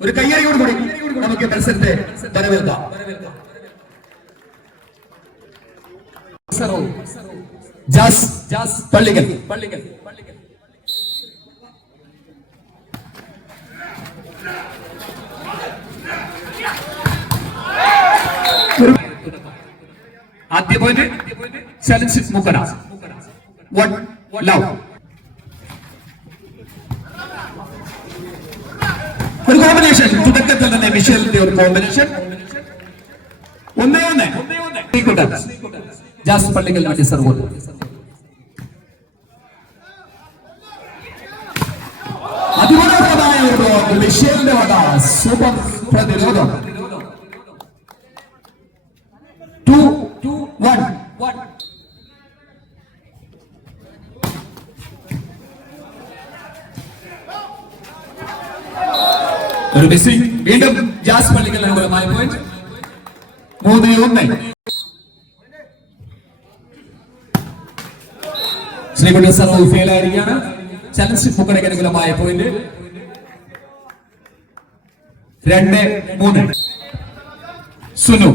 ഒരു കയ്യടിയോടുകൂടി നമുക്ക് മത്സരത്തെ വരവേൽക്കാം. ജാസ് പള്ളിക്കൽ ആദ്യ പോയിന്റ് ചലഞ്ച് മുക്കട. ഒരു കോമ്പിനേഷൻ തുടക്കത്തിൽ തന്നെ മിഷേലിന്റെ ഒരു കോമ്പിനേഷൻ. ഒന്നേ ജാസ് പള്ളിക്കൽ വേണ്ടി സർവ്വ അതിമനോഹരമായ ഒരു മിഷേലിന്റെ വക. സൂപ്പർ പ്രതിരോധം. 2-1. ഒരു മിസ്സിംഗ്. വീണ്ടും ജാസ് പള്ളിക്കൽ അനുകൂലമായ പോയിന്റ്. 3-1. ശ്രീകുട്ടി സർവ് ഫെയിൽ ആയിരിക്കുകയാണ്. ചലഞ്ച് മുക്കടയ്ക്ക് അനുകൂലമായ പോയിന്റ്. 2-3. സുനു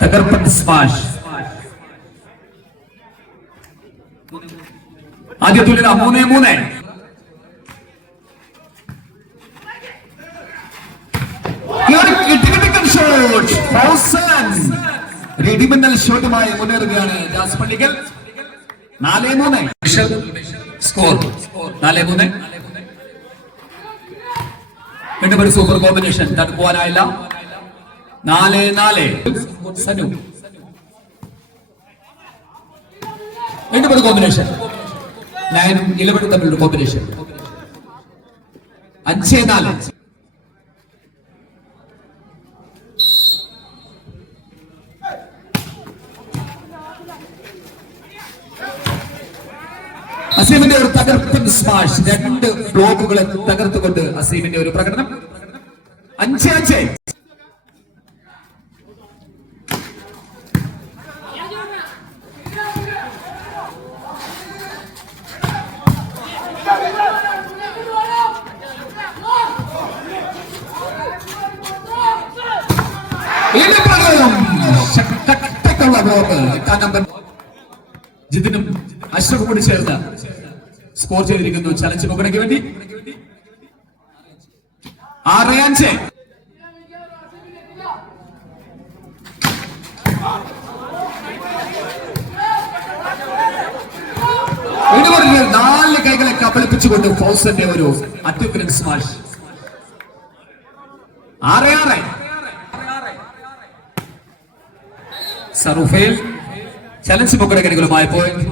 തകർപ്പൻ സ്മാഷ്. ആദ്യ തുല്യത 3-3. റെഡിമെന്റൽ ഷോട്ടുമായി മുന്നേറുകയാണ് ജാസ് പള്ളിക്കൽ. 4-3 സ്കോർ. 4-3. വീണ്ടും ഒരു സൂപ്പർ കോമ്പിനേഷൻ. തടുക്കുവാനായില്ല. 4-4. സനു വീണ്ടും ഒരു കോമ്പിനേഷൻ. 9-11 തമ്മിലുള്ള കോമ്പിനേഷൻ. 5-4. അസീമിന്റെ ഒരു തകർപ്പൻ സ്മാഷ്. 2 ബ്ലോക്കുകളെ തകർത്തുകൊണ്ട് അസീമിന്റെ ഒരു പ്രകടനം. 5-5. ജിതിനും അഷ്റഫും കൂടി ചേർന്ന് സ്കോർ ചെയ്തിരിക്കുന്നു ചലഞ്ച് മുക്കടയ്ക്ക് വേണ്ടി. 6-5. വീണ്ടും 4 കൈകളെ കബളിപ്പിച്ചുകൊണ്ട് ഫൗസന്റെ ഒരു അത്യുഗ്രൻ സ്മാഷ്. 6-6. സറുഫേൽ ചലഞ്ച് മുക്കടയ്ക്ക് അനുകൂലമായ പോയിന്റ്.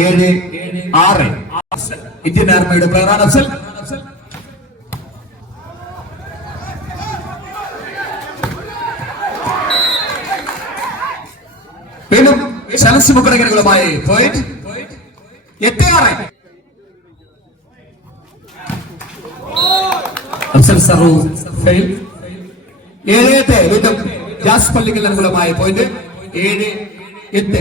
7-6. ഇന്ത്യൻ ആർമിയുടെ പ്ലെയറാണ് അഫ്സൽ. വീണ്ടും ചലഞ്ച് മുക്കടയ്ക്ക് അനുകൂലമായ പോയിന്റ്. 8-6. അഫ്സൽ സറു ഫെയിൽ. 7-8. വീണ്ടും ജാസ് പള്ളിക്കൽ അനുകൂലമായ പോയിന്റ്. 7-8.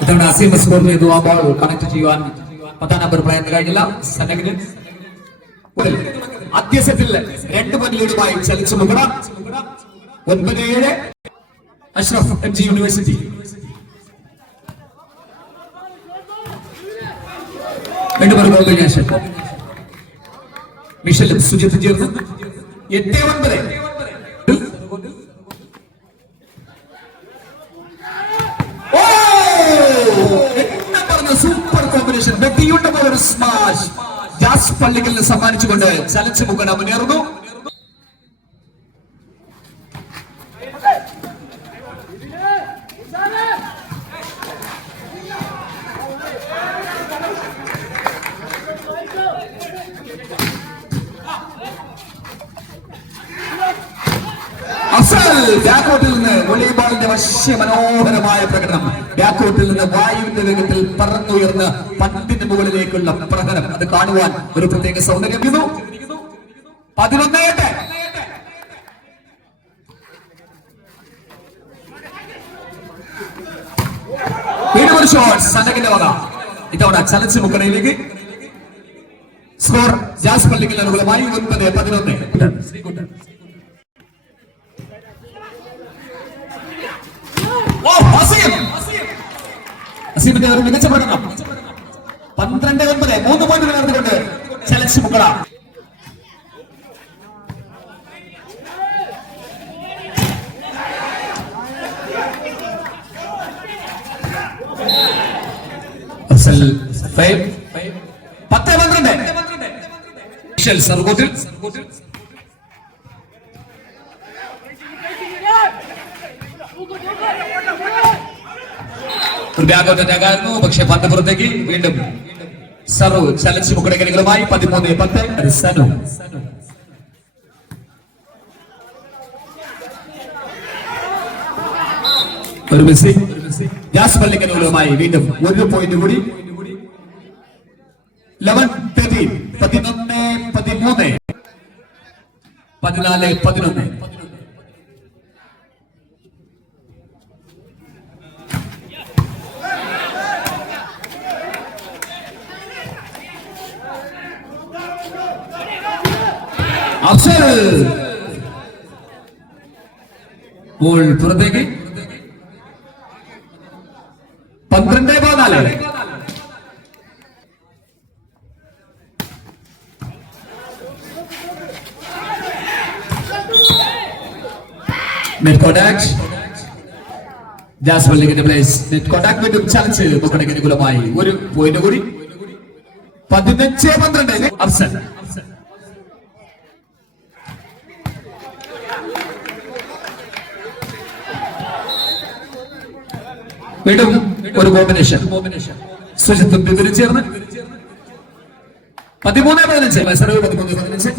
ഇത്തവണ അസീം സ്കോർ ചെയ്തു. ആ ബോൾ കണക്ട് ചെയ്യുവാൻ 10ാം നമ്പർ പ്ലെയറിന് കഴിഞ്ഞില്ല. സനകിന് ആദ്യ സെറ്റിൽ 2 പന്തുകളുമായി ചലിച്ചു മുക്കട. 9-7. Ashraf MG university. വീണ്ടും ഒരു കോമ്പിനേഷൻ. മിഷലും സുജിത്ത് ചേർന്ന് 8-9. Super combination. വെട്ടിയുണ്ടപ്പോൾ ഒരു സ്മാഷ് ജാസ് പള്ളിക്കലിന് സമ്മാനിച്ചുകൊണ്ട് ചലഞ്ച് മുക്കട മുന്നേറുന്നു. അഫ്സൽ ബാക്കോട്ടിൽ നിന്ന് വോളിബോളിന്റെ വശ്യമനോഹരമായ പ്രകടനം. ബാക്കോട്ടിൽ നിന്ന് വായുവിന്റെ വേഗത്തിൽ പറന്നുയർന്ന് പന്തിന്റെ മുകളിലേക്കുള്ള പ്രഹരം. അത് കാണുവാൻ ഒരു പ്രത്യേക സൗന്ദര്യം. 11 വീണ്ടും ഒരു ഷോട്ട് സനകിന്റെ വക. ഇതോടെ ചലച്ച് മുക്കടയിലേക്ക്. സ്കോർ ജാസ് പള്ളിക്കൽ അനുകൂലമായി 9-11. അസീമിന്റെ ഒരു മികച്ച പ്രകടനം. 12-9 3 പോയിന്റ് നേർന്നുകൊണ്ട് ചലച്ച് മുക്കട. പക്ഷെ പന്ത് പുറത്തേക്ക്. വീണ്ടും സറു ചലച്ച് മുക്കടകളുമായി 13-10. സനു ഒരു മെസ്സി ജാസ് പള്ളിക്കനുകളുമായി വീണ്ടും 1 പോയിന്റ് കൂടി. 11-13 11-13 14-11. അഫ്സൽ ബോൾ പുറത്തേക്ക്. 12-14. Net contact. Jazz Building in the place. Net contact വീണ്ടും ചലഞ്ച് മുക്കടയ്ക്ക് അനുകൂലമായി 1 പോയിന്റ് കൂടി. 15-12. അഫ്സൽ വീണ്ടും ഒരു കോമ്പിനേഷൻ. സുജിത്തും ബിബിനും ചേർന്ന് 13-15. മത്സരം 13-15.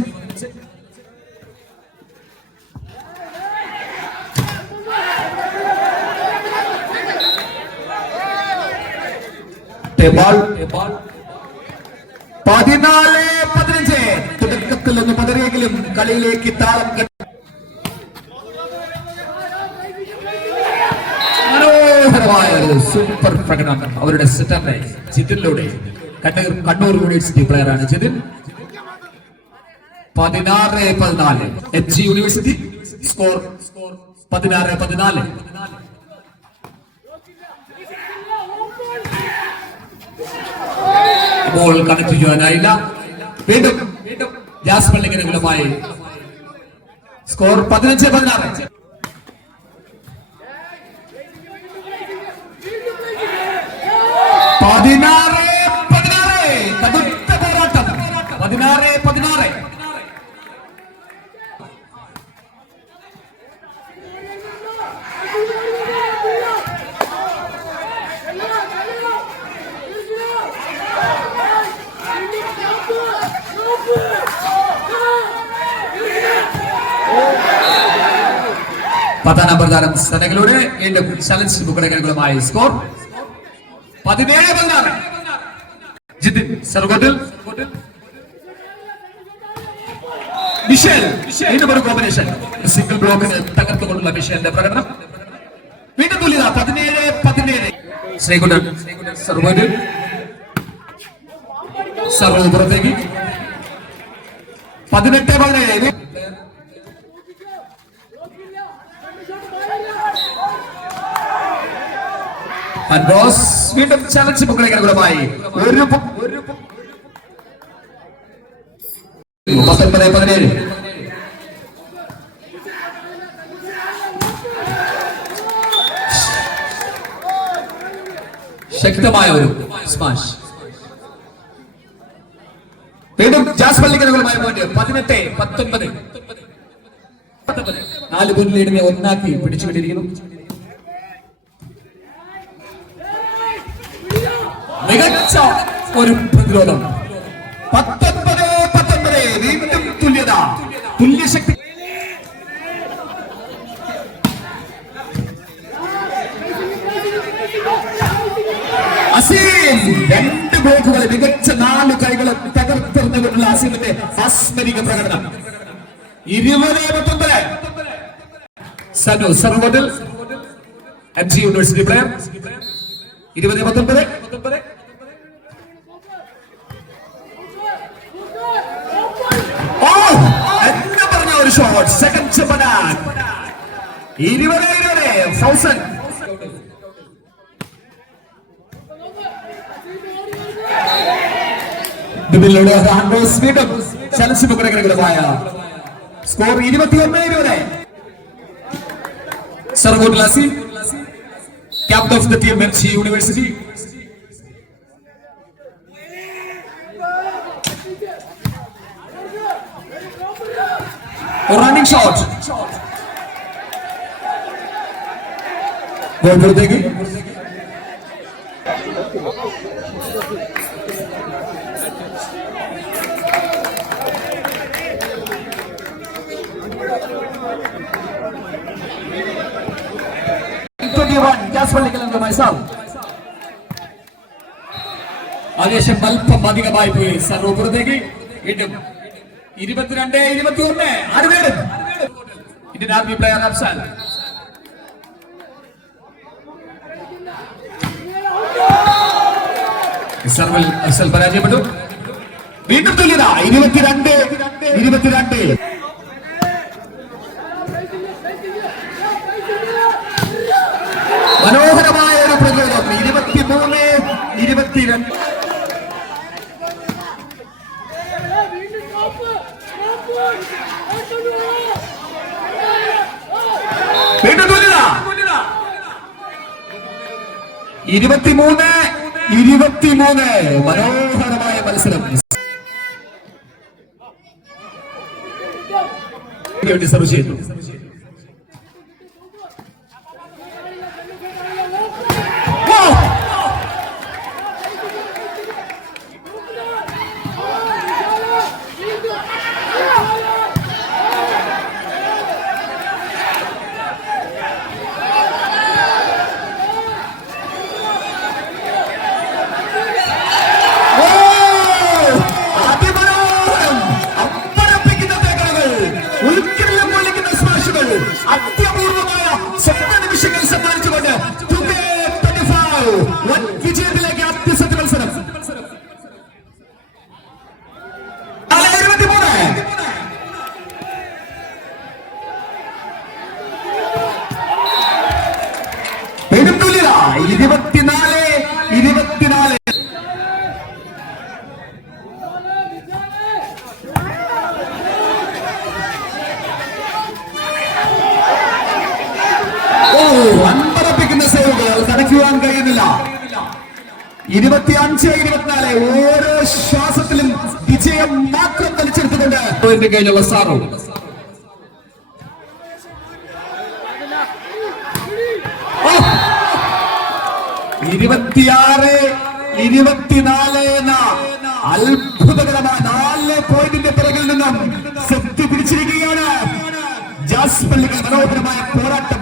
തുടക്കത്തിൽ നിന്ന് പതറിയെങ്കിലും കളിയിലേക്ക് താളം. മനോഹരമായ ഒരു സൂപ്പർ പ്രകടനം അവരുടെ സെറ്ററിനെ ജിതിനിലൂടെ. കണ്ണൂർ യൂണിവേഴ്സിറ്റി പ്ലെയർ ആണ് Jithin. 16-14 HG university. Score 16-14. Ball connect ചെയ്യാനായില്ല. വീണ്ടും ജാസ് പള്ളിക്കൽ അനുകൂലമായി. സ്കോർ 15-16. കടുത്ത പോരാട്ടം. 16-16. പത്താം നമ്പർ താരം സനകളുടെ വീണ്ടും ചലഞ്ച് മുക്കടകളുമായി. സ്കോർ 17-16. ജിതിൻ സർഗോട്ടിൽ. മിഷേൽ വീണ്ടും ഒരു കോമ്പിനേഷൻ. സിംഗിൾ ബ്ലോക്കിന് തകർത്തുകൊണ്ടുള്ള മിഷേലിന്റെ പ്രകടനം. വീണ്ടും തുല്യത. 17-17. ശ്രീകുട്ടൻ സർഗോട്ടിൽ. സർവ് പുറത്തേക്ക്. 18-17. വീണ്ടും ചലഞ്ച് മുകളിലേക്ക് അനുകൂലമായി 19-17. ശക്തമായ ഒരു സ്മാഷ്. വീണ്ടും ജാസ് പള്ളിക്കൽ അനുകൂലമായ പോയിന്റ്. 18-19. 4 പോയിന്റ് ലീഡിനെ ഒന്നാക്കി പിടിച്ചുവിട്ടിരിക്കുന്നു. മികച്ച ഒരു പ്രതിരോധം. 19-19. വീണ്ടും തുല്യത. തുല്യശക്തി. പ്ലോക്കുകളും തകർത്തെറിഞ്ഞുകൊണ്ടുള്ള അസീമിന്റെ ആസ്മരിക പ്രകടനം. 20-19 സനു സർവോട്ടിൽ MG യൂണിവേഴ്സിറ്റി പ്ലെയർ. 20-19 എന്ന് പറഞ്ഞ ഒരു ഷോട്ട്. സെക്കൻഡ് ചെമ്പനാൻ 20-20 ഫൗസൻ. വീണ്ടും ചലച്ചിത്രമായ സ്കോർ 21-20. സർവോട്ടിൽ Azeem captain of the team MG University. Running shot. Goal പുറത്തേക്ക്. ആവേശം അല്പം അധികമായി പോയി. സർവ പുറത്തേക്ക്. വീണ്ടും 22-21 ആരുവേടും ഇന്ത്യൻ ആർമി പ്ലെയർ അഫ്സാൻ. സർവൽ അഫ്സൽ പരാജയപ്പെട്ടു. വീണ്ടും തുല്യത 22-22. മനോഹരമായ ഒരു പ്രതിരോധം. 23-22. വീണ്ടും തുല്യത 23-23. മനോഹരമായ മത്സരം. സർവ് ചെയ്യുന്നു. അത്യപൂർവമായ നിമിഷങ്ങൾ സമ്മാനിച്ചുകൊണ്ട് വൻ വിജയത്തിലേക്ക് ആദ്യ മത്സരം. 24-24. അമ്പരപ്പിക്കുന്ന സേവുകൾ തടയ്ക്കുവാൻ കഴിയുന്നില്ല. 25-24. ഓരോ ശ്വാസത്തിലും വിജയം മാത്രം വലിച്ചെടുത്തുകൊണ്ട് കഴിഞ്ഞുള്ള സാറു. 26-24 എന്ന അത്ഭുതകരമായ 4 പോയിന്റിന്റെ പിറകിൽ നിന്നും സെറ്റ് പിടിച്ചിരിക്കുകയാണ് ജാസ് പള്ളികൾ. മനോഹരമായ പോരാട്ടം.